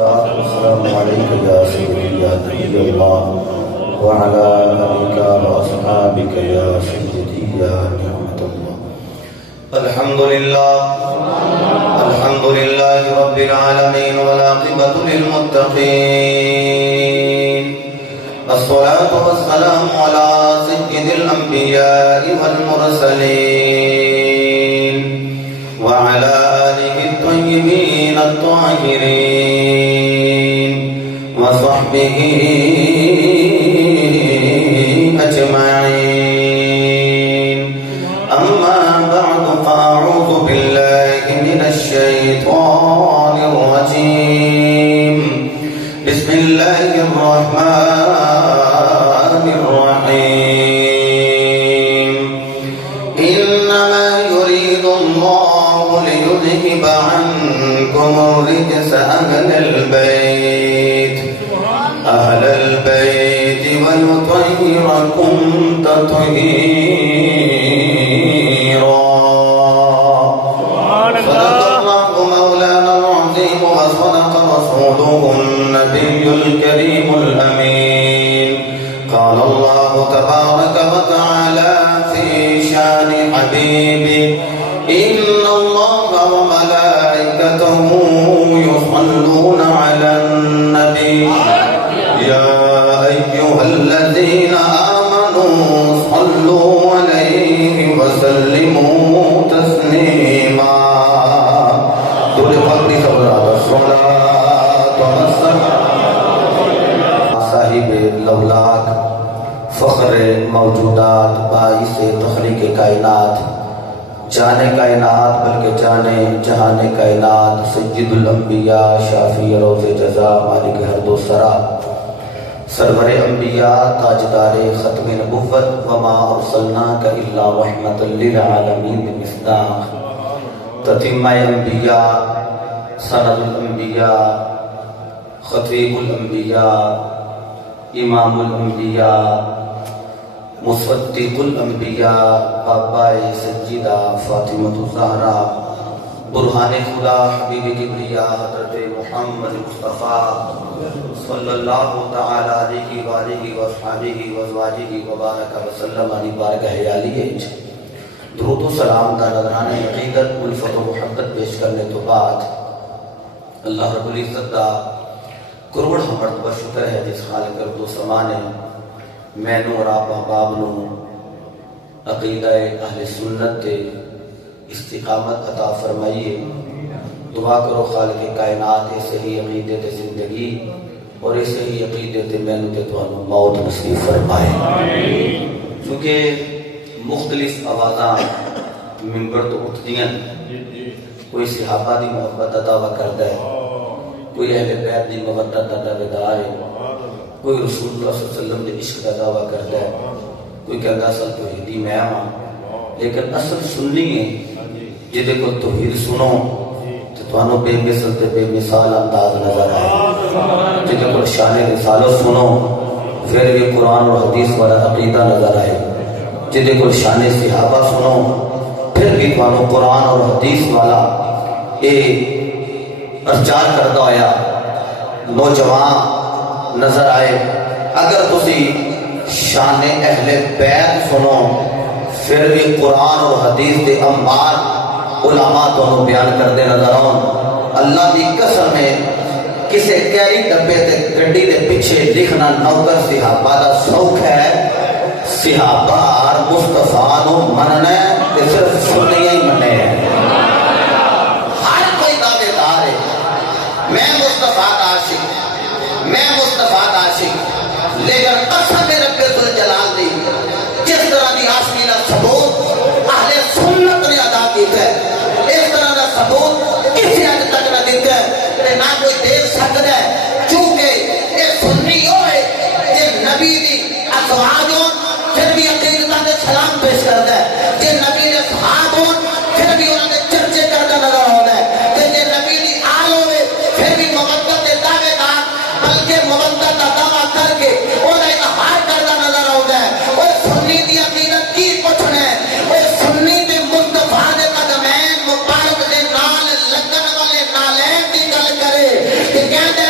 والسلام عليك يا سيدي يا نبي الله وعلى آلك وأصحابك يا سيدي يا نعمة الله. الحمد لله رب العالمين والعاقبة للمتقين. الصلاة والسلام على سيد الأنبياء والمرسلين وعلى آله الطيبين الطاهرين وصحبه أجمعين. أما بعد فأعوذ بالله من الشيطان الرجيم. بسم الله الرحمن الرحيم. إنما يريد الله ليذهب عنكم الرجس أهل البيت ويطهركم تطهيرا. صدق الله مولانا العظيم وصدق رسوله النبي الكريم الأمين. قال الله تبارك وتعالى في شان حبيبه إن الله وملائكته يصلون على النبي يا أيها الذين آمنوا صلوا عليه وسلموا تسليما. دور فقری صبرات الصلاة والسلام صاحب لولاک فخر موجودات باعث تخلیق کائنات جانے کائنات بلکہ جانے جہان کائنات سید الانبیاء شافی روز جزا مالک ہر دو سرا سرور انبیاء تاجدار ختم نبوت وما ارسلناک الا رحمت للعالمین مصداق تتمہ انبیاء سند الانبیاء خطیب الانبیاء امام الانبیاء مصدق الانبیاء بابا سجدہ فاطمہ الزہرا برہان خدا حبیب کبریا حضرت محمد مصطفیٰ صلی اللہ تعالی علیہ وآلہ وصحبہ وازواجہ وبارک وسلم علی بارگاہ عالیہ. درود و سلام کا نذرانہ عقیدت الفت و محبت پیش کرنے تو بعد اللہ رب العزت کا کروڑ مرتبہ شکر ہے جس خالق ارض و سما نے مینوں اور آپ احباب نوں عقیدہ اہل سنت تے استقامت عطا فرمائیے. دعا کرو خالق کائنات ایسے ہی عقیدے تے زندگی اور ایسے ہی عقیدے تے مینوں تے تانوں موت نصیب فرمائے. کیونکہ مختلف آوازاں منبر تو اٹھدیاں، کوئی صحابہ دی محبت دا دعویٰ کردا ہے، کوئی اہل بیت دی محبت دا دعویٰ ہے، کوئی رسول اللہ صلی اللہ علیہ وسلم دے عشق کا دعویٰ کرتا ہے، کوئی کہتا اصل توحیدی میں ہاں، لیکن اصل سننی ہے جدے کو توحید سنو تو تمہوں بے مثل تے بے مثال انداز نظر آئے. جدے کو شان رسالت سنو پھر بھی قرآن اور حدیث والا عقیدہ نظر آئے. جدے کو شان صحابہ سنو پھر بھی تمہوں قرآن اور حدیث والا اے پرچار کردہ ہویا نوجوان نظر آئے. اگر تسی شان اہل بیت سنو پھر بھی قرآن اور حدیث دے انبار علماء تو بیان کردے نظر آؤں. اللہ دی قسم ہے کسے کیری ڈبے تے گڈی دے پیچھے لکھنا نوکر صحابہ دا سوکھ ہے. صحابہ مصطفیٰ نو مننے تے صرف سننے ہی مننے ہیں. ہر کوئی دعوے دار ہے میں مصطفیٰ کا عاشق، میں مصطفیٰ کا عاشق، لیکن قسم رب ذوالجلال دی جس طرح دی عاشقی کا ثبوت اہل سنت نے ادا کیتا ہے اس طرح کا ثبوت کسی حد تک نہ دیتا ہے تے نہ کوئی دے سکتا ہے. چونکہ یہ سنی ہوئے جے نبی دی ازواج ہون پھر بھی عقیدت دے سلام پیش کرتا ہے، جے نبی دے صحاب ہون پھر بھی انہاں دے چرچے کرتا نظر آتا ہے، تے جے نبی دی آل ہوئے پھر بھی محبت دے دعوے دار بلکہ محبت دا دعویٰ کر کے انہاں اظہار کرتا نظر آتا ہے. وہ سنی دی عقیدت کی پوچھنا ہے، وہ سنی دے مصطفیٰ دے قدمین مبارک دے نال لگن والے نالین دی گل کرے کہ کہتے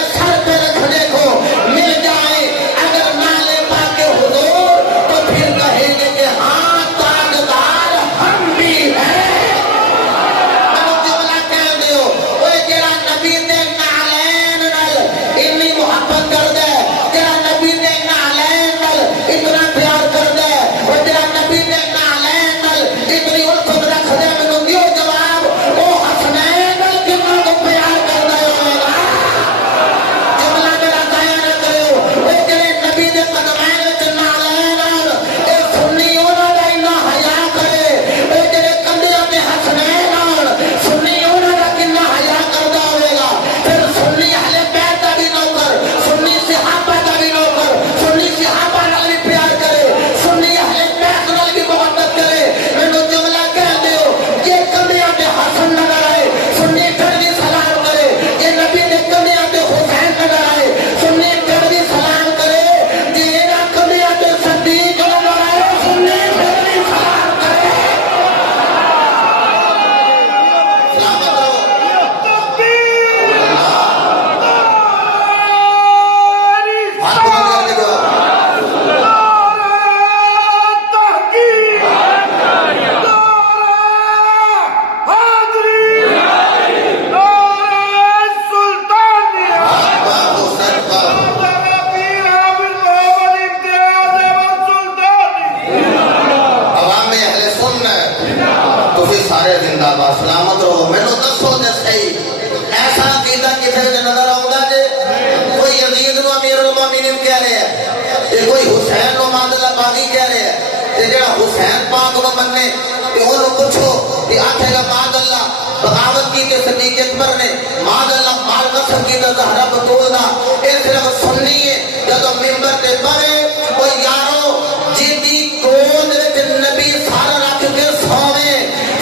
کوئی حسین نو ماد اللہ باغی کہہ رہے ہیں تے جڑا حسین پاک نو مننے تے انہوں پوچھو کہ آکھے گا ماد اللہ بغاوت کی تے صدیق اکبر نے ماد اللہ مال قسم کی تے زہرا بطول دا اے صرف سننی ہے جدو ممبر تے پڑے او یارو جیدی گود وچ نبی سارا رکھ کے سوے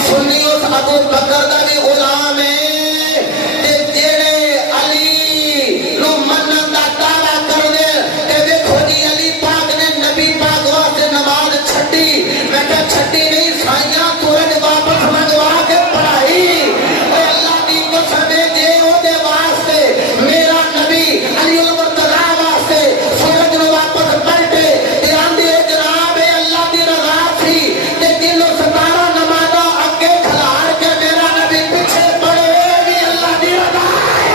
سنی اس ابو بکر دا بھی غلام ہے تے جڑے علی نو منن دا دعویٰ کر دے تے دیکھو جی علی پاک نے نبی پاک واسطے نماز چھڈی میں کہ چھڈی نہیں سائیاں سورج واپس منگوا کے پڑھائی اے اللہ دی قسم جے او دے واسطے میرا نبی علی المرتضی واسطے سورج نو واپس پلٹے تے آندے جناب اللہ دی رضا سی تے دلوں 17 نمازاں اگے کھلار کے میرا نبی پیچھے پڑے بھی اللہ دی رضا ہے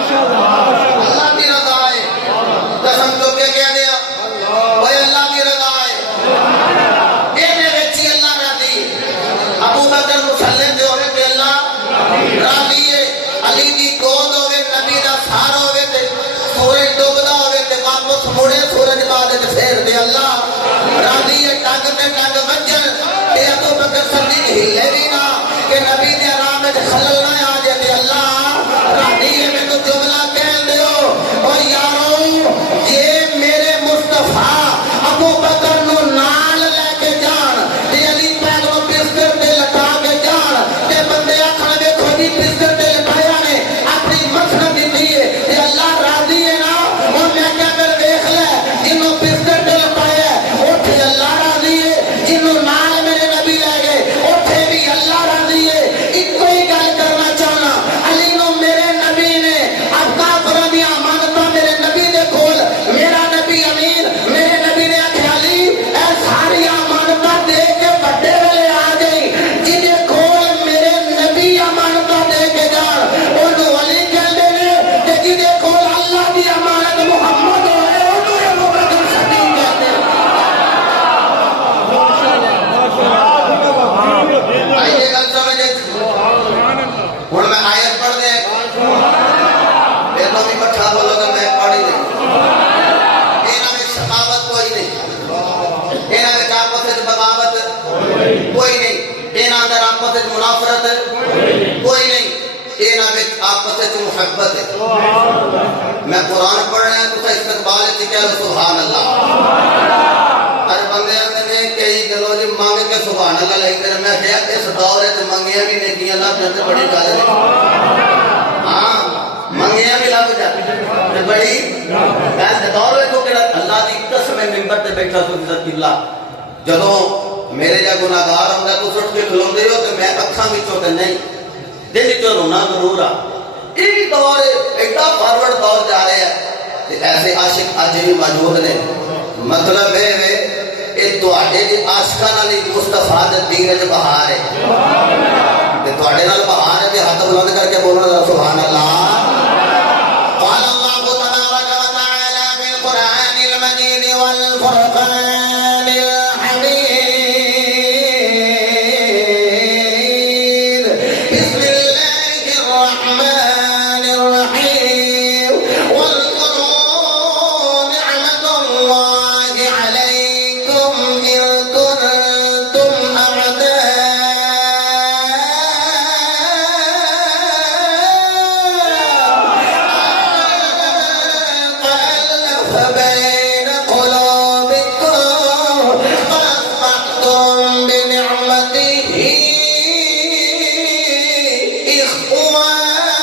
اللہ دی رضا ہے قسم تو کے کہہ دیا اوے اللہ دی رضا ہے اینے وچ اللہ راضی ابو بکر مسلم دے ہوے تے اللہ راضی ہے علی دی گود ہوے نبی دا سار ہوے تے سورج ڈوبدا ہوے تے واپس مڑے سورج بعد وچ پھیر دے اللہ راضی ہے ٹنگ تے ٹنگ وجن تے ابو بکر صدیق ہلے بھی نہ کہ نبی دے آرام وچ خلل نہ آ جائے تے اللہ راضی ہے مینوں جملہ کہہ دیو او یارو یہ میرے مصطفیٰ ابو بکر نو نال لے کے جان تے علی پاک نو بستر تے لٹا کے جان تے بندے آکھن دیکھو جی بستر تے لٹایا نے اپنی مسند دیتی ہے تے اللہ راضی ہے نا او میں کیا پھر دیکھ لے جنوں بستر تے لٹایا اوتھے اللہ راضی ہے جنوں نال میرے نبی لے گئے اوتھے بھی اللہ راضی ہے ایک ہی گل کرنا چاہنا علی نو میرے نبی نے اب کافراں دی امانتاں میرے نبی دے کول میرا نبی امین میرے نبی نے آکھیا علی اے ساری امانتاں دے کے بڑے ویلے آ گئی جدے کول میرے نبی امانتاں دے کے جان اونوں علی کہندے نے تے جدے کول اللہ دی امانت محمد ہوئے اونوں ابو بکر صدیق کہندے نے آئیے گل سمجھے ہن میں آیت پڑھ دے پھر تو بھی بٹھا بولو کہ میں پڑھی نہیں انہاں میں شقاوت کوئی نہیں انہاں میں آپس وچ بغاوت کوئی نہیں انہاں اندر آپس وچ منافرت کوئی نہیں انہاں میں آپس وچ محبت ہے میں قرآن پڑھ رہا ہوں تو استقبال کی کہہ لو سبحان اللہ ہر بندے نے کئی گلوں جی مانگ کے سبحان اللہ لئی کر میں کہیا اس دور وچ منگیاں بھی نیکیاں نہ تے بڑی گل ہے ہاں منگیاں بھی لب جاتی تے بڑی گل دور وچ کہڑا اللہ دی قسم منبر تے بیٹھا تو عزت اللہ جدوں میرے جا گناہگار ہوندا تو اٹھ کے کھلوندے ہو تے میں اکھاں وچوں تے نہیں دل وچوں رونا ضرور آ یہ دور ایڈا فارورڈ دور جا رہا ہے تے ایسے عاشق اج بھی موجود نے مطلب ہے یہ تواڈے دی عاشقاں نال مصطفیٰ دے دین وچ بہار ہے تے تواڈے نال بہار ہے تے ہاتھ بلند کر کے بولنا ذرا سبحان اللہ قال اللہ تبارک و تعالی فی القرآن المجید والفرقان الحمید بسم اللہ الرحمن الرحیم واذکروا نعمت اللہ علیکم اذ کنتم اعداء فألف بين قلوبكم فأصبحتم بنعمته إخوانا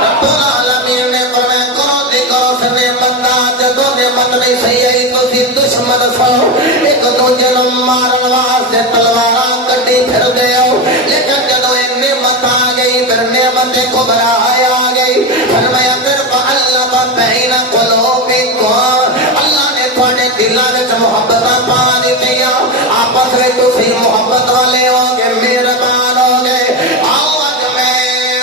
رب العالمین نے فرمایا کرو دی کرو اس نعمت دا جدوں نعمت نہیں صحیح ہے تو سی دشمن سو ایک دوجے نوں مارن واسطے تلواراں کڈی پھر دے آؤ لیکن جدوں یہ نعمت آ گئی پھر نعمت کبرا آ گئی فرمایا پھر فألف بین قلوبکم اللہ نے تھوڑے دلاں وچ محبتاں پا دتیاں آپس وچ تسی محبت والے ہو گے مہربان ہو گئے آؤ اج میں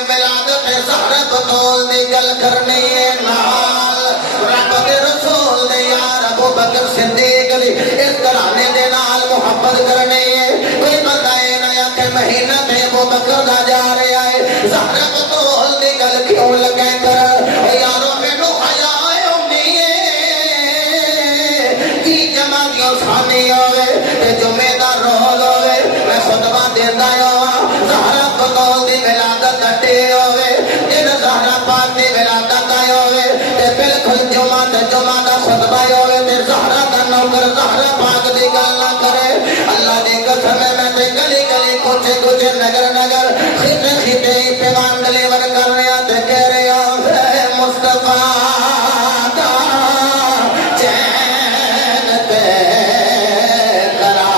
ولادت زہرا بطول دی گل کرنی ہے نال رب دے رسول دے یار ابو بکر صدیق دی اس گھرانے دے نال محبت کرنی ہے کوئی بندہ اے نہ کہ مہینہ تے ابو بکر دا جا رہا ہے زہرا بطول دی گل کیوں لگے کر یارو مینوں حیا آونی کی جمع دیو سانی ہوے تے جمعے دا روز ہوے میں خطبہ دیندا ہواں زہرا بطول دی ولادت اٹے ہوے جن زہرا پاک دی ولادت آئی ہوے تے بالکل جمعہ دا خطبہ ہوے تے زہرا دا نوکر زہرا پاک دی گل نہ کرے اللہ دی قسم میں تے گلی گلی کچھ کچھ نگر نگر خطے خطے پیغام ڈلیور کر رہے ہیں تے کہہ رہے ہیں مصطفیٰ دا چین تے کرا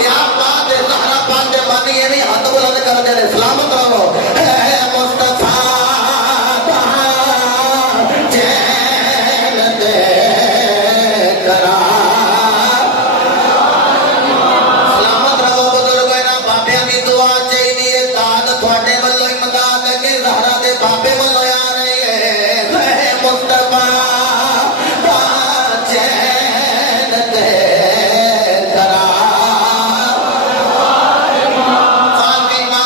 یا بات زہرا پاک دے بانی یہ بھی ہاتھ بلند کر دے سلامت رہو مصطفیٰ دا چین تے کرا سلامت رہو بزرگ انہاں بابیاں دی دعا چاہیے داد تھوڑے والو امداد کے زہرا دے بابے والو آ رہی ہے مصطفیٰ دا چین تے کرا فاطمہ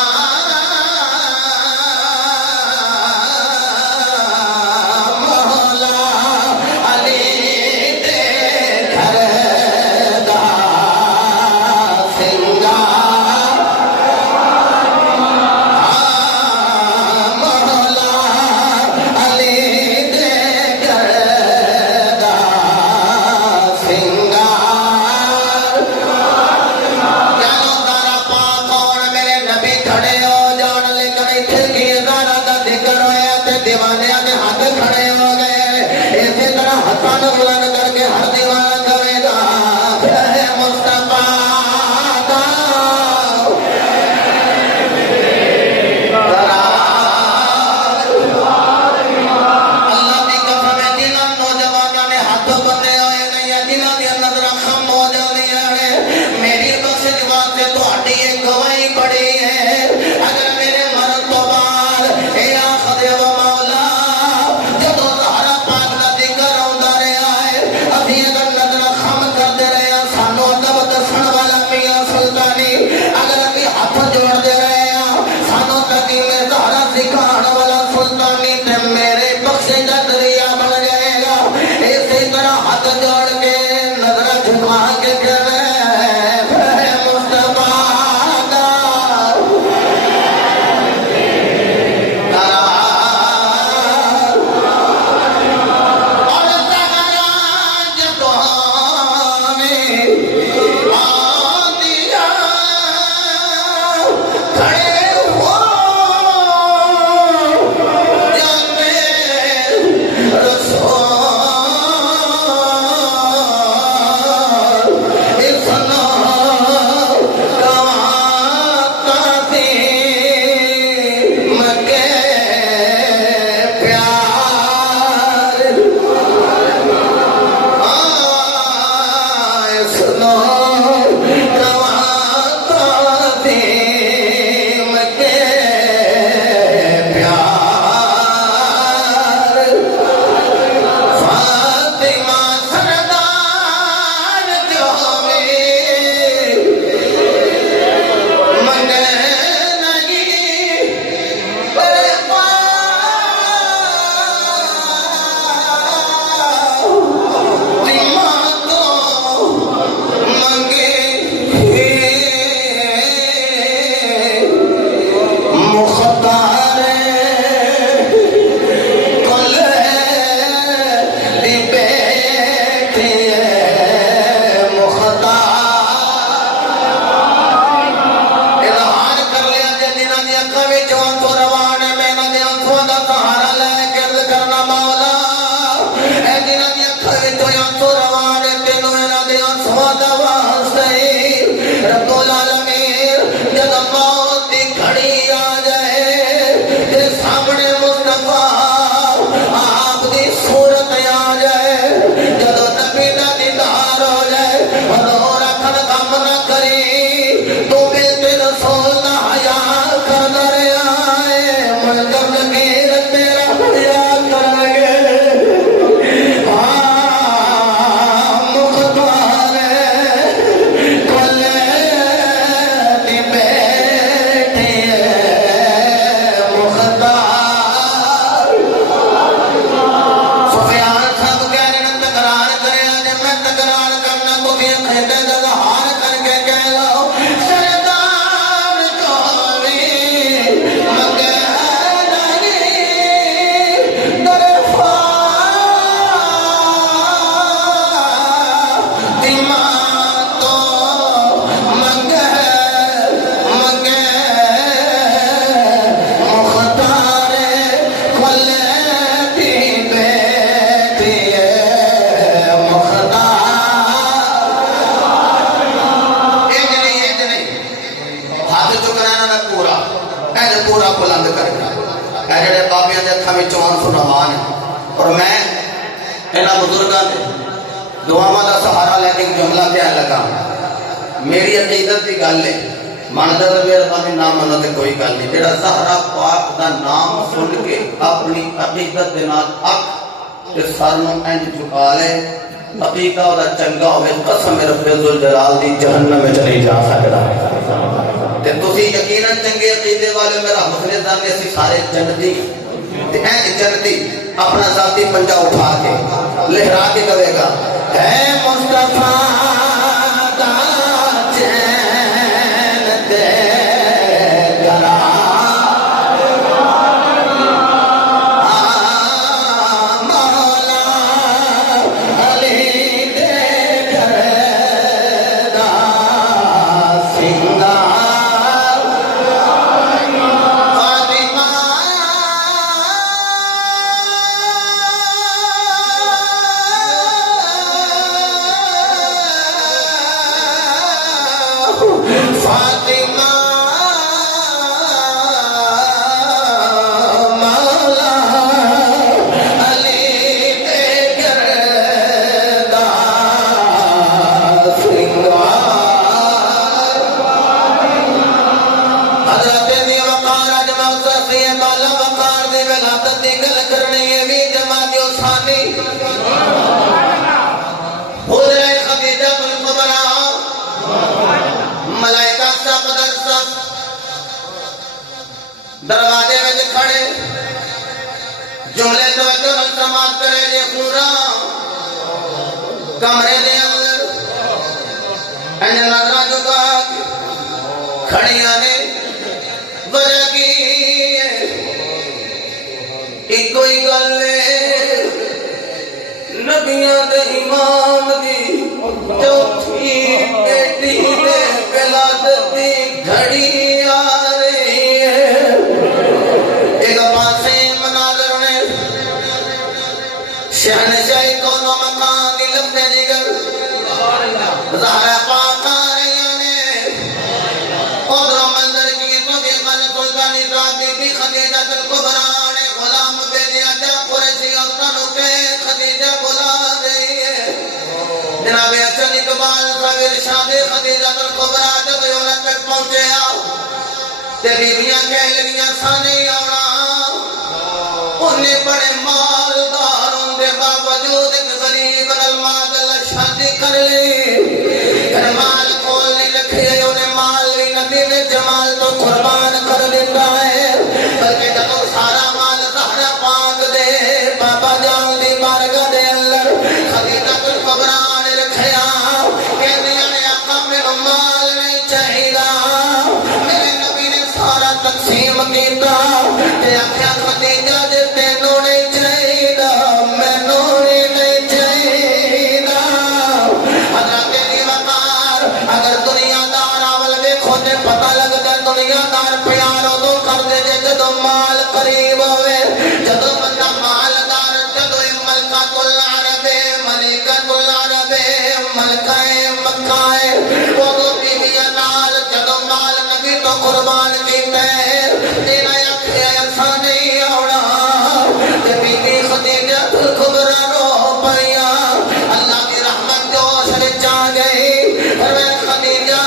ایسے پورا بلند کر گیا اے جڑے بابیاں دے ہتھاں وچوں آنسو روان ہیں اور میں انہاں بزرگاں دے دعاواں دا سہارا لے کے جملہ کہنے لگا میری عقیدت دی گل ہے منظر مہربانی نہ منو تے کوئی گل نہیں جڑا زہرا پاک دا نام سن کے اپنی عقیدت دے نال اک تے سر نوں انج جھکا لے عقیدہ اور چنگا ہوئے قسم رب ذوالجلال دی جہنم میں نہیں جا سکتا تے تسی یقیناً چنگے عقیدے والے میرا حسن ظن اسی سارے جنتی تے این جنتی اپنا ذاتی پنجا اٹھا کے لہرا کے کہے گا اے مصطفیٰ دا چین دے گرا دروازے میں کھڑے جملے تو سماعت کرے جے پورا کمرے دے اندر انج نظرہ جھکا کھڑیاں نے وجہ کی ایک کوئی گل نبیاں دے امام دی چوتھی بیٹی دے ولادت دی گھڑی شہنشاہی کون و مکان کی لفظ جگر زہرہ پاک آرہیاں نے قدر و منظر کی تو بھی قلق البانی رابی بھی خدیجہ القبران غلام بیدیا جا قرشی اور تنکے خدیجہ بلا رہی ہے جناب حسن اقبال صاحب ارشاد خدیجہ القبران جب یونت تک پہنچے آؤ تے بیویاں کہہ لگیاں سانے آونا انہیں بڑے مالدار باوجود ایک غریب الماد اللہ شادی کر لی مال کھول نہیں رکھے انہیں مال بھی نبی نے جمال تو قربان کر دیتا ہے بلکہ جب سارا مال زہرا پاک دے بابا جان دی بارگاہ دے اللہ خدیجہ الکبران رکھیا کہنے نے آقا میرا مال نہیں چاہیدا میرے نبی نے سارا تقسیم کیتا تے آخیا خدیجہ دے تینوں نہیں چاہیدا پتہ لگتا دنیا دار پیاروں تو کر دے جے جدو مال قریب ہوئے جدو بندہ مالدار جدو ملکہ العرب ملکہ العرب ملکہ مکہ وہ دو بیویاں نال جدو مال نبی تو قربان کیتے تیرا یکھے ایسا نہیں آونا کہ بیوی خدیجہ الکبریٰ رو پیا اللہ کی رحمت جوش وچ آ گئی اور میں خدیجہ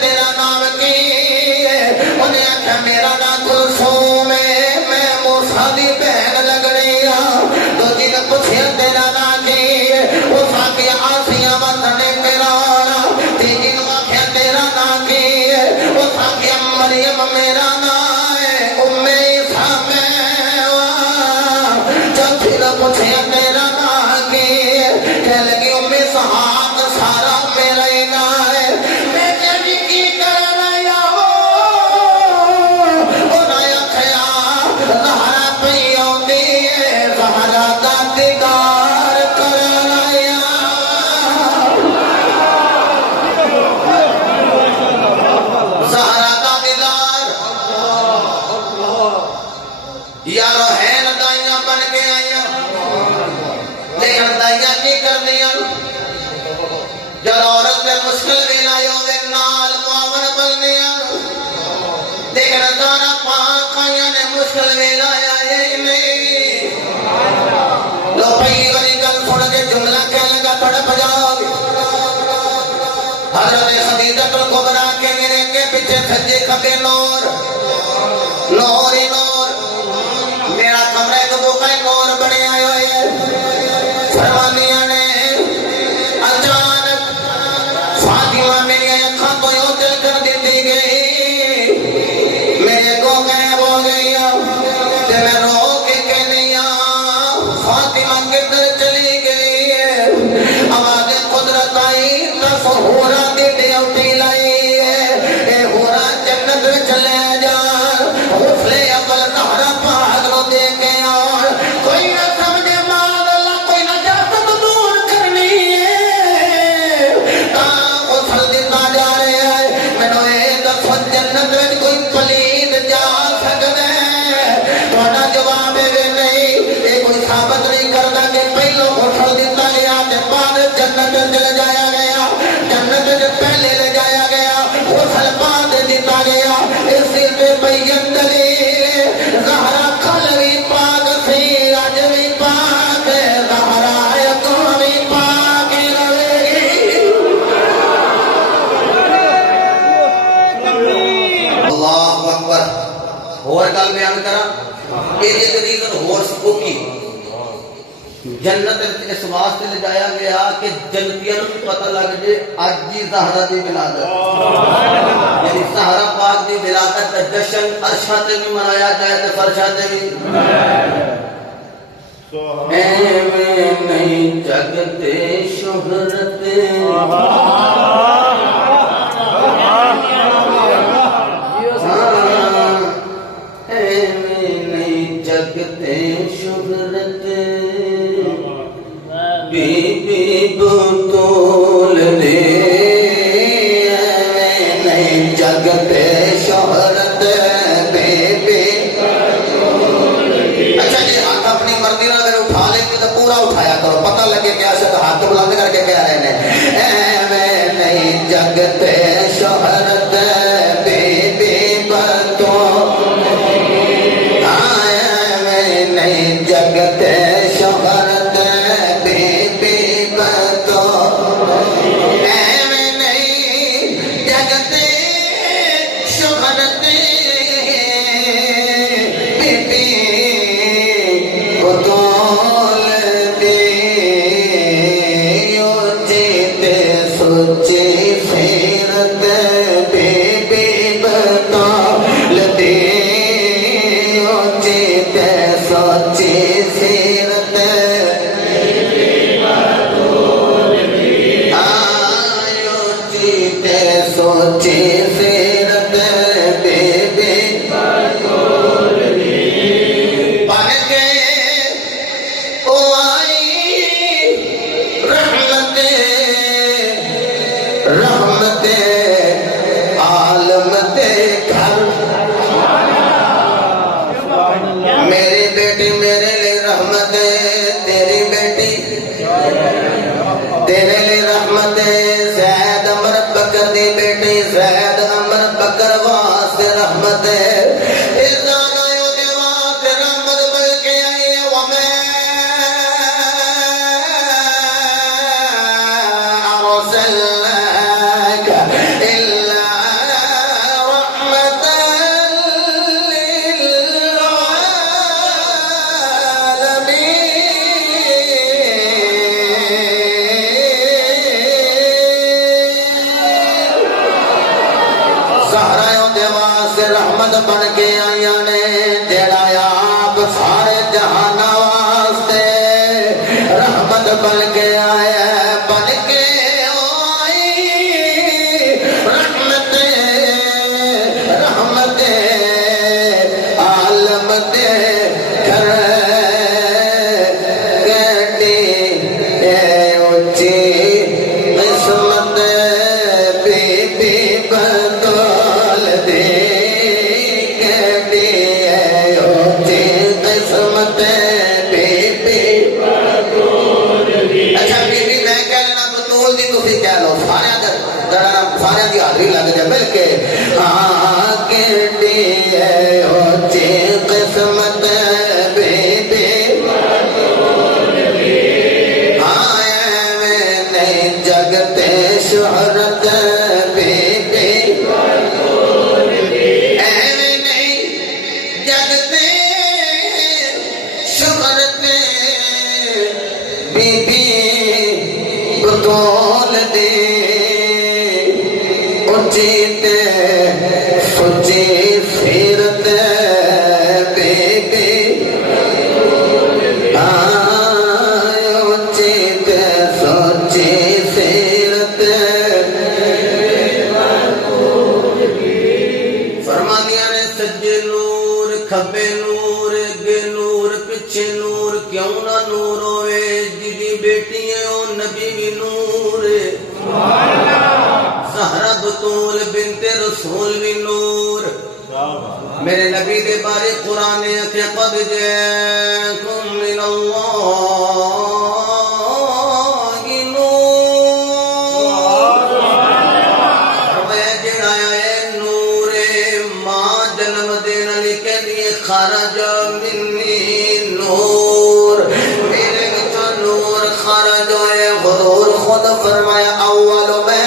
تیرا نام کی انہیں آکھا میرا نام کلثوم ہے میں موسیٰ دی بہن لگ رہی ہوں تو جی نے پوچھیا تیرا نام کی اس آکھیا آسیہ وطنے میرا تیجی نے آکھیا تیرا نام کی اس آکھیا مریم میرا نام ہے عیسیٰ میں چوتھی نے پوچھیا تیرا نام کی کہہ لگی اسحاق حضرت خدیجہ الکبریٰ کے میرے کے پیچھے سجے کھبے نور نور ہی نور میرا کمرے کو بوکے نور بڑے آئے ہوئے فرمانیاں نے اچانک فاطمہ میری اکھاں کو یوں دل کر دیتی گئی میرے کو غائب ہو گئی تے میں رو کے کہنی فاطمہ کدھر چلی گئی آواز قدرت آئی تصورا دی ڈیوٹی لائی اے ہورا جنت میں چلے جان غسلِ اول زہرا پاک نو دے کے آن کوئی نہ سمجھے مال اللہ کوئی نہ جاست دور کرنی ہے غسل دیتا جا رہے ہیں میں نو اے دفع جنت میں کوئی پلید جا سکتے تھوڑا جواب ہے نہیں اے کوئی ثابت نہیں کرتا کہ پہلو غسل دیتا گیا تے بعد جنت چلے جایا گیا جنت سے پہلے لے جایا گیا غسل بعد دیتا گیا اسی پہ بین دلیل زہرا کل بھی پاک سی آج بھی پاک زہرا یکم بھی پاک رہے گی اللہ اکبر اور گل بیان کرا یہ ریزن اور سکوکی جنت اس واسطے لے جایا گیا کہ جنتیاں کو پتہ لگ جائے اج جی زہرا دی ولادت یعنی زہرا پاک دی ولادت کا جشن عرشاں تے بھی منایا جائے تے فرشاں تے بھی ایویں نہیں جگتے شہرت ایویں نہیں جگتے شہرت بی بی بطول دے نہیں جگتے شہرت بی بی اچھا جی ہاتھ اپنی مرضی نہ اگر اٹھا لیں گے تو پورا اٹھایا کرو پتہ لگے کیا شد ہاتھ بلند کر کے کہہ رہے ہیں نہیں جگتے شہرت بی بی بطول نہیں جگتے شہرت بن کے آئیاں نے جڑا آپ سارے جہان واسطے رحمت بن کے آیا بن کے آئی رحمت رحمت عالم دے گھر کیٹی اونچی قسمت بی بی بدول دے سارے دی حاضری لگ جائے مل کے قسمت بی بی نہیں جگتے شہرت چیتے سچی سیرت بیبی چیتے سچی سیرت فرمانیاں نے سجے نور کھبے نور اگے نور پیچھے نور کیوں نہ نور ہوئے جی بیٹی ہے او نبی بھی نور زہرا بطول بنت رسول بھی نور میرے نبی دے بارے قرآن کہ قد جاءکم من اللہ نور میں جڑایا ہے نور ماں جنم دینا لکھے دیے خرج منی نور میرے بچو نور خرج ہوئے غرور خود فرمایا اول میں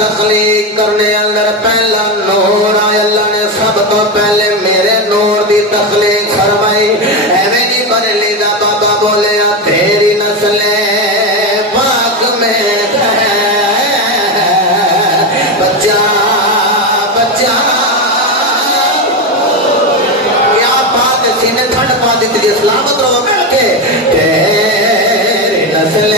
تخلیق کرنے اندر پہلا نور آیا اللہ نے سب تو پہلے میرے نور دی تخلیق فرمائی ایویں جی بریلی دا بابا بولے تیری نسل پاک میں ہے بچہ بچہ کیا بات سینے تھنڈ پا دیتی دی سلامت رو مل کے تیری نسل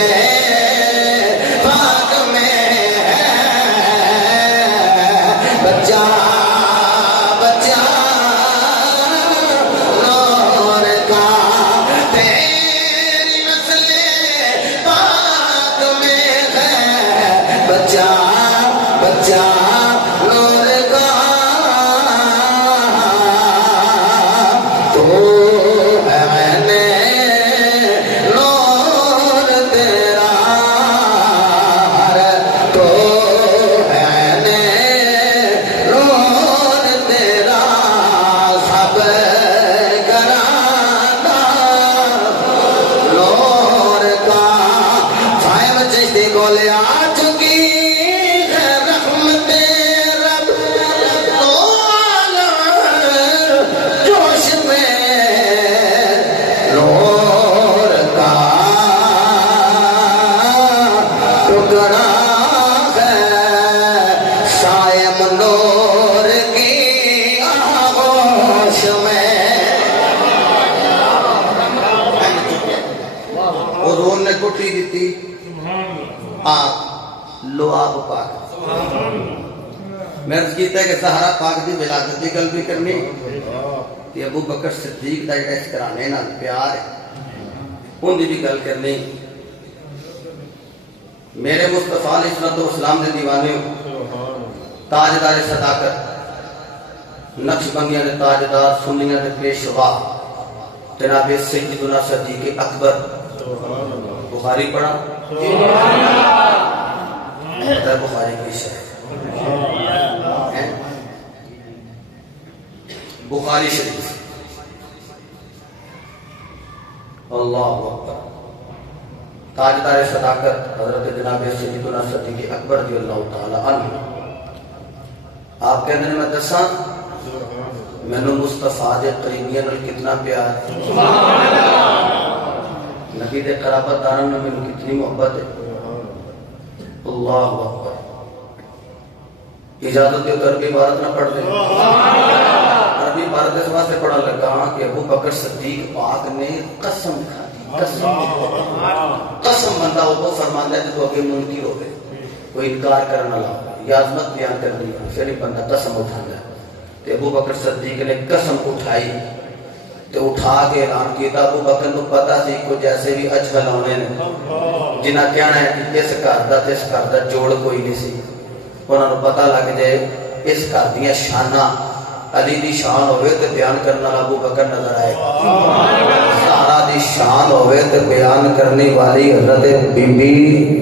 مرض کیتا ہے کہ زہرا پاک دی ولادت دی گل بھی کرنی تے ابو بکر صدیق دا جڑا اس کرانے نال پیار ہے ان دی بھی گل کرنی میرے مصطفیٰ علیہ السلام دے دیوانے تاجدار صداقت نقش بندیاں دے تاجدار سنیاں دے پیشوا جناب سیدنا صدیق اکبر بخاری پڑھا بخاری کی شرح بخاری شریف اللہ اکبر تاجدار صداقت حضرت جناب سیدنا صدیق اکبر رضی اللہ تعالی عنہ آپ کہنے میں دساں میں نے مصطفیٰ دے قریبیاں نال کتنا پیار نبی دے قرابت داران میں کتنی محبت ہے اللہ اکبر اجازت دے تو عربی عبارت نہ پڑھ دیں عربی عبارت اس واسطے پڑھا لگا کہ ابو بکر صدیق پاک نے قسم کھائی قسم بندہ وہ فرماتا ہے تو اگے منکر ہو گئے کوئی انکار کرنا لگا یا عظمت بیان کر دی پھر ہی بندہ قسم اٹھانا ہے تو ابو بکر صدیق نے قسم اٹھائی تو اٹھا کے اعلان کیا ابو بکر کو پتا سی کو جیسے بھی اجھل ہونے نے جنہ کہنا ہے کہ اس گھر دا جوڑ کوئی نہیں سی انہوں نے پتا لگ جائے اس گھر دیاں شانہ علی دی شان ہوئے تو بیان کرنا ابو بکر نظر آئے سارا دی شان ہوئے تو بیان کرنے والی حضرت بی بی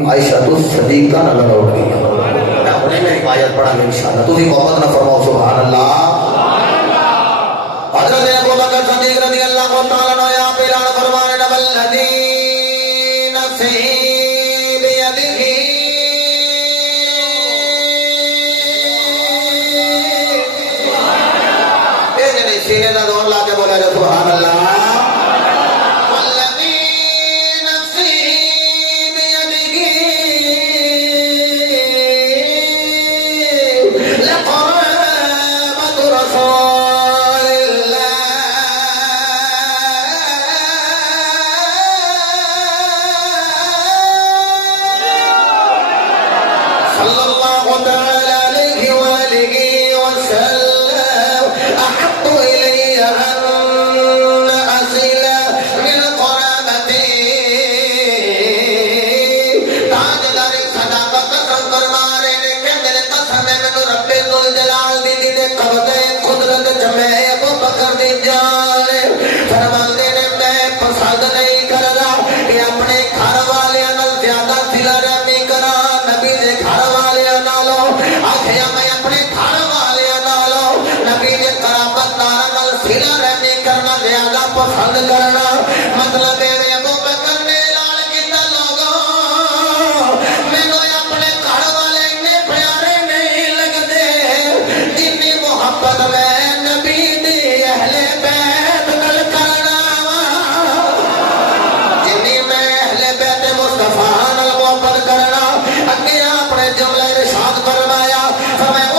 عائشہ صدیقہ نظر اٹھ گئی میں اپنے میں روایت پڑھا گا انشاءاللہ تو محبت نہ فرماؤ سبحان اللہ حضرت ابو بکر صدیق رضی اللہ تعالیٰ عنہ یا اعلان فرمانے والذی نفسی بیدہ سینے دا دور لا کے بولا جو سبحان اللہ والذی نفسی پسند کرنا مطلب ہے ابو بکر نے اعلان کیتا لوگوں مینوں اپنے گھر والے نے پیارے نہیں لگدے جنی محبت میں نبی دی اہل بیت نال کرنا جنی میں اہل بیت مصطفیٰ نال محبت کرنا اگے اپنے جملے ارشاد فرمایا فرمایا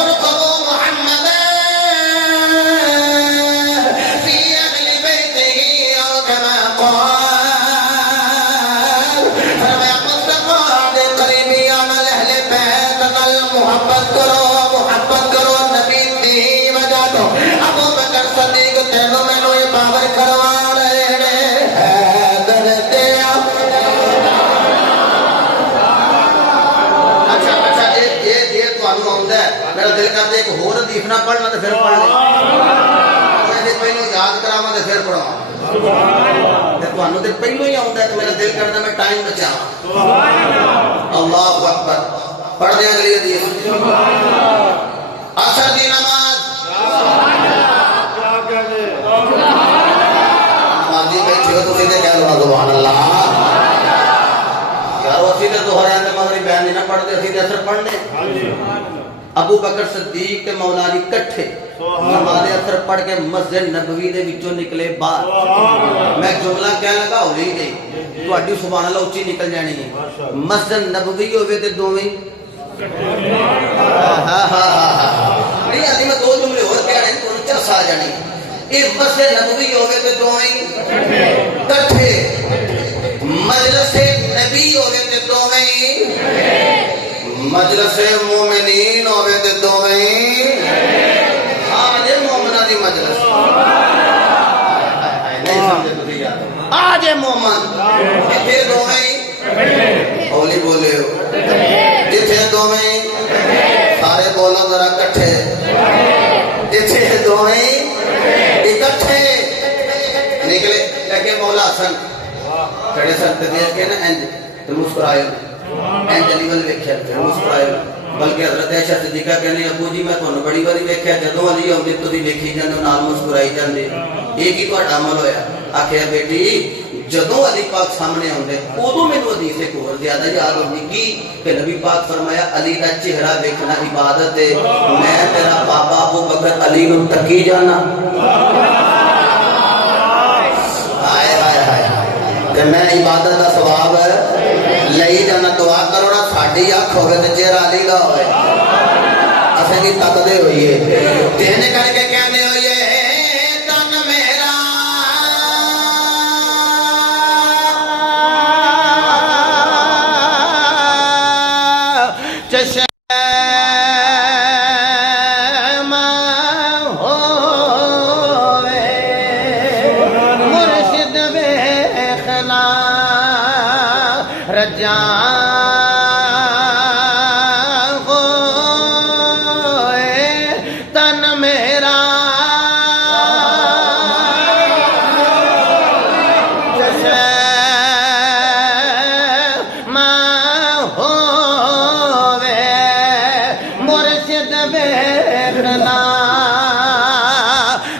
محبت کرو نبی دی وجہ تو ابو بکر صدیق تینوں مینوں یہ پاور کروا رہے نے حیدر دیا اچھا یہ تانوں آوندا ہے میرا دل کردا ایک ہور حدیث نہ پڑھنا تے پھر پڑھ لے میں پہلو یاد کراواں تے پھر پڑھاواں سبحان اللہ تے تانوں تے پہلو ہی آوندا ہے تے میرا دل کردا میں ٹائم بچاواں سبحان اللہ اللہ اکبر پڑھ دیں اگلی حدیث عصر کی نماز نمازی بیٹھے ہو تو سیدھے کہہ لو سبحان اللہ یار وہ سیدھے دوہرے اندر مغرب بیان نہیں نہ پڑھتے سیدھے اثر پڑھنے ابو بکر صدیق تے مولا علی کٹھے نماز اثر پڑھ کے مسجد نبوی دے وچوں نکلے باہر میں جملہ کہہ لگا ہو رہی گئی تہاڈی سبحان اللہ اونچی نکل جانی ہے مسجد نبوی ہوے تے دوویں نہیں علی میں دو جملے اور کہہ رہے ہیں تو چرس آ جانی ایک مسجد نبوی ہوگے تو دوویں کٹھے مجلس نبی ہوگے تو دوویں مجلس مومنین ہوگے تو دوویں آج مومنہ دی مجلس نہیں سمجھے تو یاد آج مومن کتھے دوویں ہولی بولے ہو جتھے دوویں سارے بولو ذرا کٹھے جتھے دوویں اکٹھے نکلے لگے مولا حسن کھڑے سن تے دیکھ کے نا انج تے مسکرائے انج علی ول ویکھیا تے مسکرائے بلکہ حضرت عائشہ صدیقہ کہنے ابو جی میں تانوں بڑی باری ویکھیا جدوں علی آندے تسی ویکھی جاندے نال مسکرائی جاندے یہ کی تہاڈا عمل ہویا آکھیا بیٹی جدوں علی پاک سامنے آندے اودوں مینوں حدیث ایک اور زیادہ یاد ہوندی کی کہ نبی پاک فرمایا علی دا چہرہ دیکھنا عبادت ہے میں تیرا بابا ابو بکر علی نوں تکی جانا ہائے ہائے ہائے تے میں عبادت دا ثواب لئی جانا دعا کرو نا ساڈی اکھ ہوے تے چہرہ علی دا ہوئے اساں کی تکدے ہوئیے تے کر کے کہندے ہوئیے تن میرا چشم مرشد ویکھنا رجا تن میرا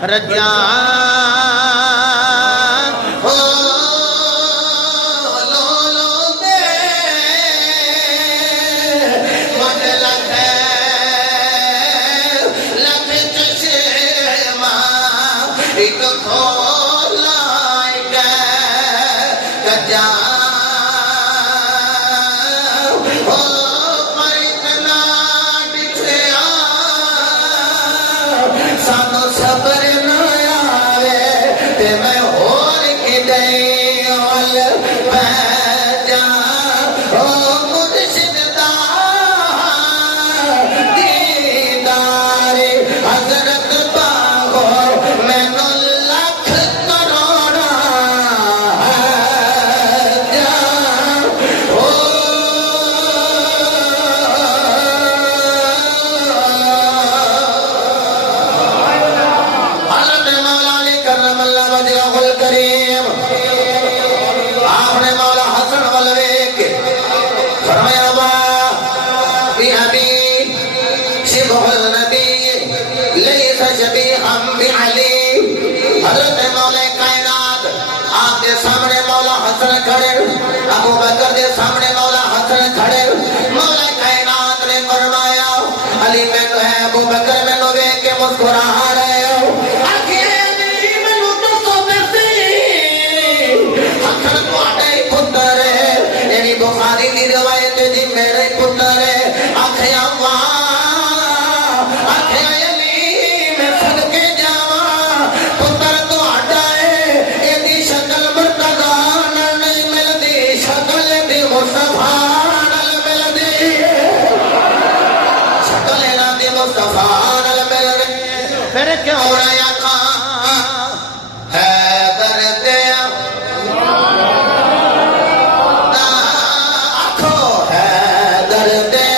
رجا ہو لو لو دے مجھ لکھ چشمہ ایک کھولا گجا ہو پر اتنا بچھیا سانو صبر میں اور کدے ول جا مرشد دا دیدار حضرت پاگو مینو لکھ کروڑا جا حضرت مولا علی کرم اللہ وجہہ الکریم آپ نے مولا حسن والویک فرمایا ابی شبہ النبی لیس شبیہا بعلی حضرت مولا کائنات کیوں رہا تھا حیدر دیا آکھو حیدر دیا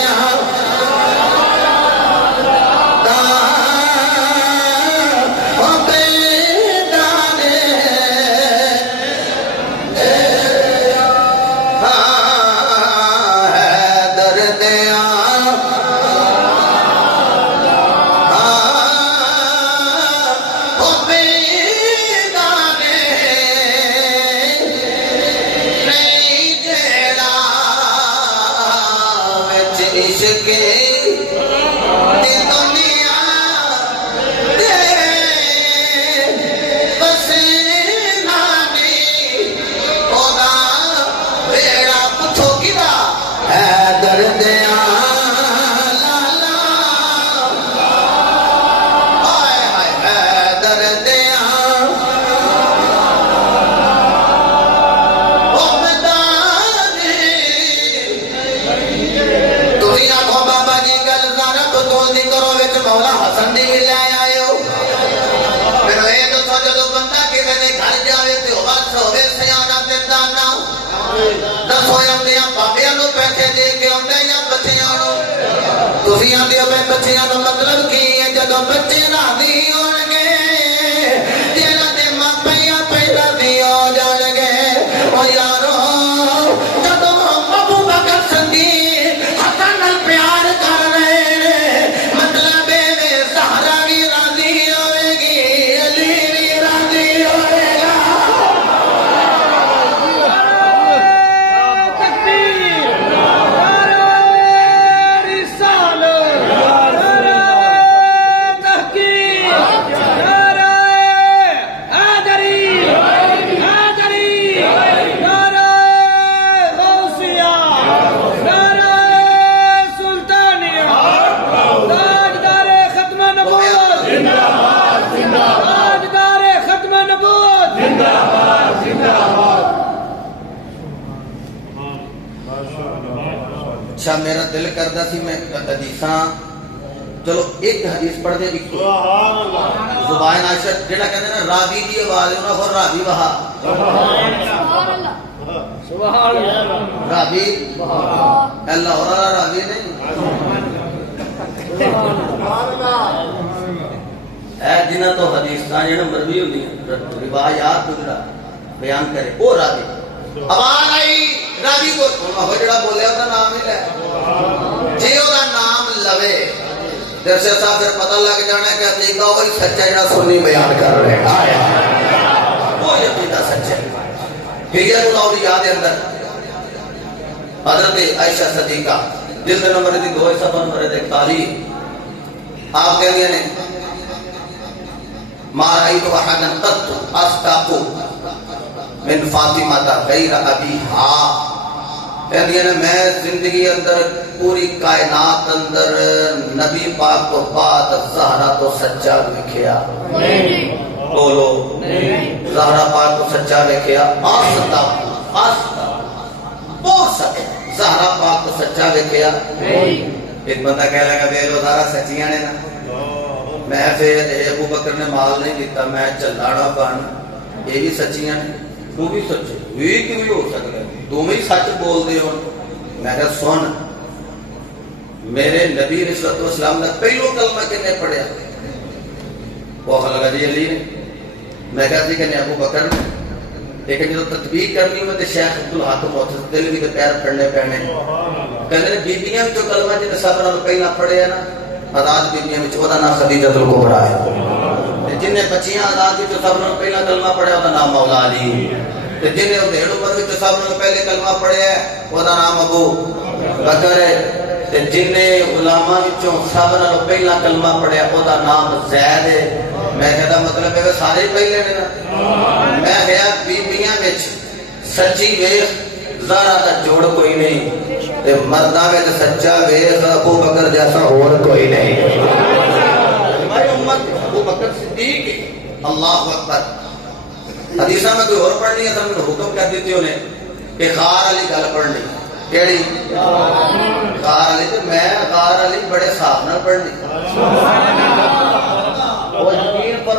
بچیاں تو مطلب کی ہے جدو بچے راضی ہون گے جنہاں دے ماپیاں پیدا بھی ہو جان گے او یارو جدو ابو بکر صدیق حسن نال پیار کر رہے ہیں مطلب ہے زہرا بھی راضی ہوے گی علی بھی راضی ہوے گا تکبیر نعرہ رسالت اچھا میرا دل کرتا سی میں حدیثاں چلو ایک حدیث پڑھ دے ایک زبان عائشہ جڑا کہتے ہیں نا راوی دی آواز ہے انہاں کو راوی وہا سبحان اللہ راوی اللہ اور راوی نہیں اے جنہاں تو حدیثاں جڑا مروی ہوندی ہیں روایات گزرا بیان کرے وہ راوی آواز آئی راوی کو وہ جڑا بولے اس دا نام ہی لے جی او دا نام لوے جیسے صاحب پھر پتہ لگ جانا ہے کہ عقیدہ وہی سچا جڑا سنی بیان کر رہے ہیں وہ عقیدہ سچا ہے ہجرت الاولیاء دے اندر حضرت عائشہ صدیقہ جلد نمبر 2 صفحہ نمبر 41 آپ کہتے ہیں ما رأيت أحدا قط أصدق من فاطمہ غیر ابیہا کہتے ہیں میں زندگی اندر پوری کائنات اندر نبی پاک تو بعد زہرا تو سچا لکھیا بولو زہرا پاک تو سچا لکھیا آستا بہت سکتا زہرا پاک تو سچا لکھیا ایک بندہ کہہ لگا بے لو زہرا سچیاں نے نا میں پھر ابو بکر نے مال نہیں دیتا میں چلاڑا بن یہ بھی سچیاں نے وہ بھی سچے یہ کیوں ہو سکتا ہے تم ہی سچ بول دے ہو میں کہا سن میرے نبی رسالت والسلام نے پہلو کلمہ کنے پڑھیا وہ لگا جی علی نے میں کہا جی کنے ابو بکر نے لیکن جو تطبیق کرنی ہوئے تو شیخ عبدالحق معتزلی بھی پیر پڑھنے پہنے کہنے بیبیاں جو کلمہ جنہیں سب نے پہلا پڑھیا نا آزاد بیبیاں میں چودہ نا خدیجہ الکبریٰ ہے جن نے بچیاں آزاد بھی تو سب نے پہلا کلمہ پڑھیا وہ نام مولا علی جن نے دھیڑ اوپر بھی تو سب نے پہلے کلمہ پڑھیا ہے وہ نام ابو بکر ہے جن نے علماء وچوں سب نے پہلا کلمہ پڑھیا وہ نام زید ہے میں کہتا مطلب ہے سارے پہلے نے نا میں کہا بیبیاں وچ سچی ویکھ ذرا دا جوڑ کوئی نہیں مرداں وچ سچا ویکھ ابو بکر جیسا اور کوئی نہیں ہماری امت ابو بکر صدیق اللہ اکبر حدیثہ میں کوئی اور پڑھنی ہے سب نے حکم کر دیتی انہیں کہ غار علی گل پڑھنی کیڑی غار علی تو میں غار علی بڑے صاحب نہ پڑھنی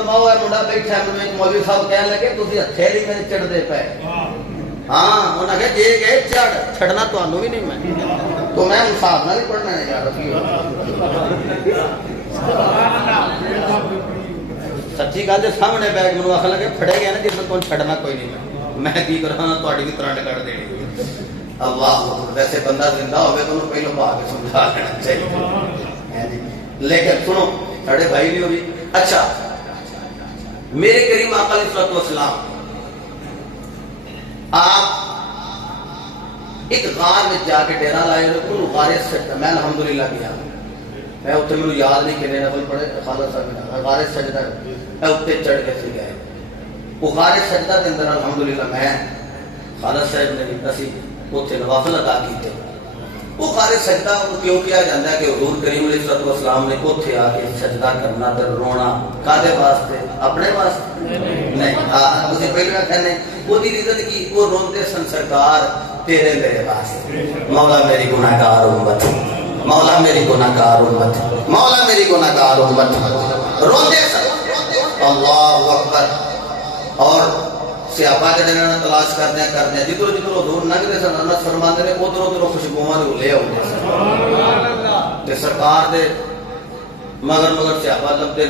فرماؤ ہے منڈا بیٹھا ہے مولوی صاحب کہنے لگے تسی ہتھے نہیں میرے چڑھتے پے ہاں انہوں نے کہا یہ گئے چھڑنا تو آنو بھی نہیں میں تو میں انصاف نہ بھی پڑھنا ہے یار سچی گل سامنے بیگ منو آخر لگے پھڑے گیا نا جس میں چھڑنا کوئی نہیں میں کی کرا تھوڑی بھی کرنٹ کٹ دینی اللہ ویسے بندہ زندہ ہوئے تو انہوں پہلو پا کے سمجھا لینا چاہیے لیکن سنو ساڑھے بھائی بھی ہوئی اچھا میرے کریم آقا علیہ الصلوۃ والسلام آپ ایک غار میں جا کے ڈیرا لائے انہوں غار سجدہ میں الحمدللہ گیا میں اتنے میں یاد نہیں کہ نفل پڑھے خالد صاحب غار سجدہ میں اتنے چڑھ کے سی گئے وہ غار سجدہ کے اندر الحمدللہ میں خالد صاحب نے اسی اتنے نوافل ادا کیتے وہ غار سجدہ کیوں کیا جاتا ہے کہ حضور کریم علیہ الصلوۃ والسلام نے اتنے آ کے سجدہ کرنا تے رونا کادے واسطے اپنے واسطے نہیں تسی پہلے کہنے وہ دی ریزن کی وہ روندے سن سرکار تیرے میرے واسطے مولا میری گناہگار امت مولا میری گناہگار امت مولا میری گناہگار امت روندے سن اللہ اکبر اور صحابہ جڑے نے تلاش کرنے جدھر جدھر حضور لنگدے سن انس فرماندے نے ادھر ادھر خوشبوواں دے لے آؤندے سن سبحان اللہ تے سرکار دے مگر صحابہ لبدے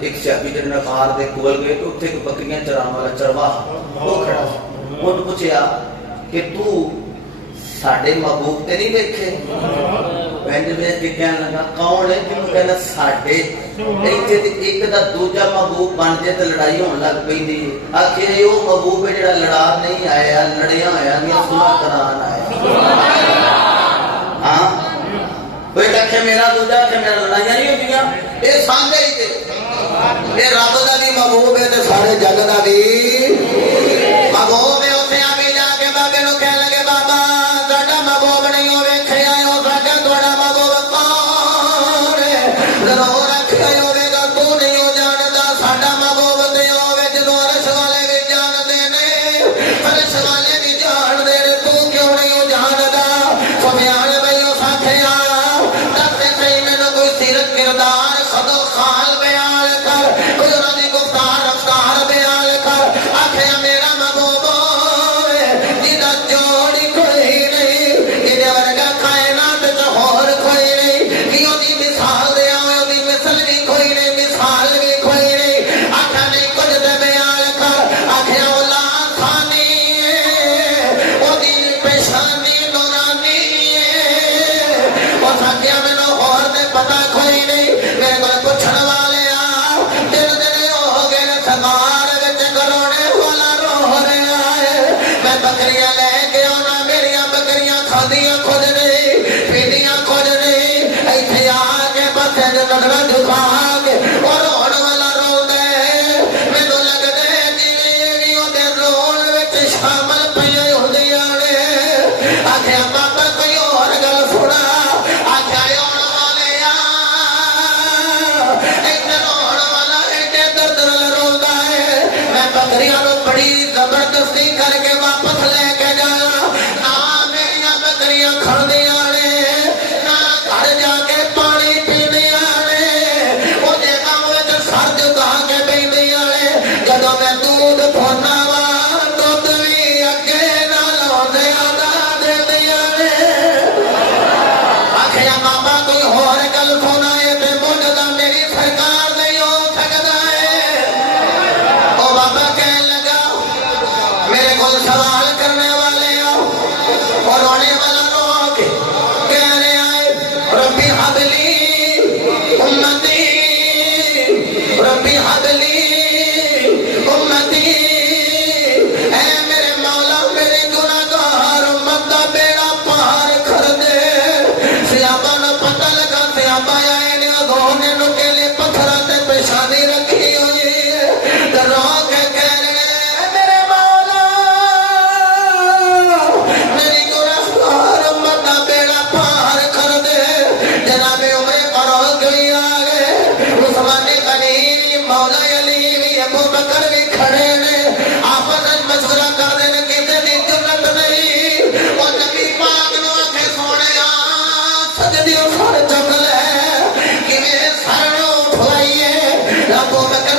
ایک صحابی جڑے نے غار دے کول گئے تو اتنے بکریاں چران والا چرواہ وہ کھڑا انہوں پوچھیا کہ تو ساڈے محبوب تے نہیں دیکھے پہنج میں کہ کہنے لگا کون ہے جنہوں کہنا ساڈے ایتھے تے ایک دا دوجا محبوب بن جائے تے لڑائی ہون لگ پیندی ہے آخر وہ محبوب ہے جڑا لڑا نہیں آیا لڑیاں ہویا نہیں صلح کران آیا ہاں کوئی کہے میرا دوجا کہ میرا لڑائیاں نہیں ہوندیاں اے سانجے ہی تے اے رب دا بھی محبوب ہے تے سارے جگ دا بھی محبوب ہے اوتھے آویں جا کے بابے نوں کہن لگے بابا ساڈا محبوب نہیں ہو ویکھیا او ساڈا تہاڈا محبوب کون ہے ضرور رکھیا ہوے گا تو نہیں ہو جاندا ساڈا محبوب تے ہوے جدوں عرش والے بھی جاندے نے عرش والے بھی جاندے نے تو کیوں نہیں ہو جاندا سبحان بھائی او ساتھیا دس تے مینوں کوئی سیرت کردار خدو خال بیان کر کوئی انہاں دی گفتار رفتار بیان کر آکھیا میرا محبوب جدا جوڑی کوئی نہیں یہ ورگا کائنات تے ہور کوئی نہیں کہ اودی مثال دے اودی مثل بھی کوئی نہیں مثال بھی کوئی نہیں آکھا نہیں کچھ تے بیان کر آکھیا اولا خانی اودی پیشانی نورانی او ساکھیا مینوں ہور تے پتہ کوئی نہیں میرے کول پوچھن والے دل دل ہو گئے سمار وچ کروڑے والا رو رہا ہے میں بکریاں لے کے آنا میریاں بکریاں کھادیاں خود نہیں پیڈیاں خود نہیں ایتھے آ کے بسے نظر جھکا کے اور روڑ والا رو دے مینوں لگدے جویں اودے رون وچ شامل پئی ہوندیاں نے آکھیا بابا کوئی اور گل سنا آکھیا روڑ والے ایتھے روڑ والا ایڈے درد نال روندا ہے میں بکریاں نوں بڑی زبردستی کر کے واپس لے کے جایا نہ میریاں بکریاں کھڑدیاں نے نہ گھر جا کے پانی پیندیاں نے او جگہ وچ سر جھکا کے بیندیاں نے جدوں میں دودھ پھونا وا دودھ بھی اگے نال ہوندیاں دا دیندیاں نے آکھیا بابا کوئی ہور گل سنا ہے تے موجودہ میری سرکار نہیں ہو سکدا ہے او بابا کہنے لگا میرے کول سوال کرنے والے آؤ اور رونے والا رو کے کہہ رہے آئے ربی حبلی امتی ربی حبلی امتی اے میرے مولا میرے گناہگار امت دا بیڑا پار کر دے صحابہ نوں پتہ لگا صحابہ آئے نے اگونے نوں کے لیے پتھراں تے پیشانی رکھی ہوئی ہے تے رو کے کہہ رہے ہیں میرے مولا میری گناہگار امت دا بیڑا پار کر دے جناب عمر فاروق بھی آ گئے عثمان غنی مولا علی بھی ابو بکر بھی کھڑے نے آپس میں مشورہ کر دے کسی دی جرت نہیں او نبی پاک نو آکھے سونیا سجدیوں سر چک لے کیویں سر نو اٹھائیے ابو بکر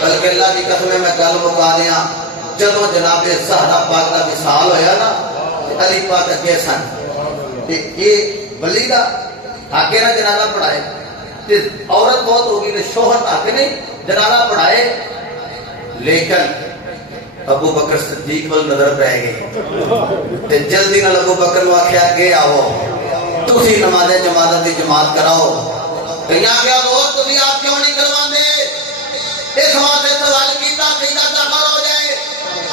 بلکہ اللہ کی قسم ہے میں گل مکا دیا جدو جناب زہرا پاک کا مثال ہویا نا علی پاک اگے سن یہ ولی دا آگے نہ جنازہ پڑھائے عورت بہت ہوگی تو شوہر آگے نہیں جنازہ پڑھائے لیکن ابو بکر صدیق وال نظر پہ گئی جلدی نہ ابو بکر نو آخیا کہ آؤ تسی نماز جماعت کی جماعت کراؤ کہیں آگیا دوست تسی آپ کیوں نہیں کروا دے اس واسطے سوال کیتا سیدھا ظاہر ہو جائے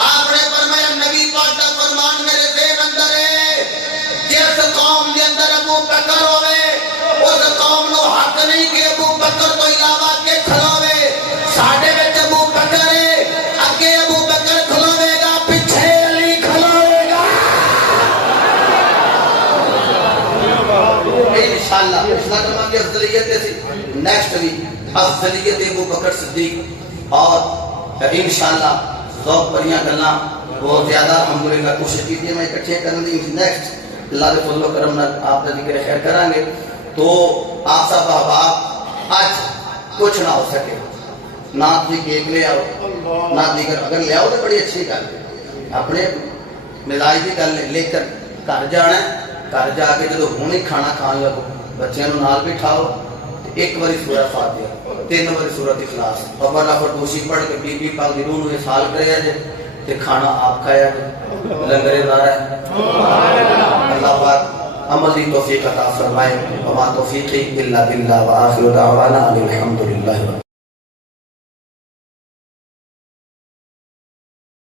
آپ نے فرمایا نبی پاک کا فرمان میرے ذہن اندر ہے جس قوم کے اندر ابو بکر ہوئے اس قوم نو حق نہیں کہ ابو بکر تو علاوہ کے کھلوے ساڈے وچ ابو بکر ہے اگے ابو بکر کھلوے گا پیچھے علی کھلوے گا انشاءاللہ پچھلا جمعہ کی افضلیت سی نیکسٹ ویک افضلیت ابو بکر صدیق اور انشاءاللہ ذوق پریاں گلاں بہت زیادہ الحمدللہ کوشش کی تھی میں اکٹھے کرنے دی نیکسٹ اللہ دے فضل و کرم نال آپ دا ذکر خیر کریں گے تو آپ سب احباب آج کچھ نہ ہو سکے نہ تھی کیک لے آؤ نہ دیگر اگر لے آؤ تو بڑی اچھی گل ہے اپنے مزاج کی گل ہے لیکن گھر جانا ہے گھر جا کے جدو ہوں ہی کھانا کھان لگو بچیاں نو نال بٹھاؤ ایک باری سورہ فاتحہ 3 باری سورۃ اخلاص اور بڑا فردوسی پڑھ کے بی بی پاک دی روح نو احسال کریا جے تے کھانا آپ کھایا جے لنگر دار ہے اللہ پاک عمل دی توفیق عطا فرمائے وما توفیقی الا باللہ وآخر دعوانا الحمدللہ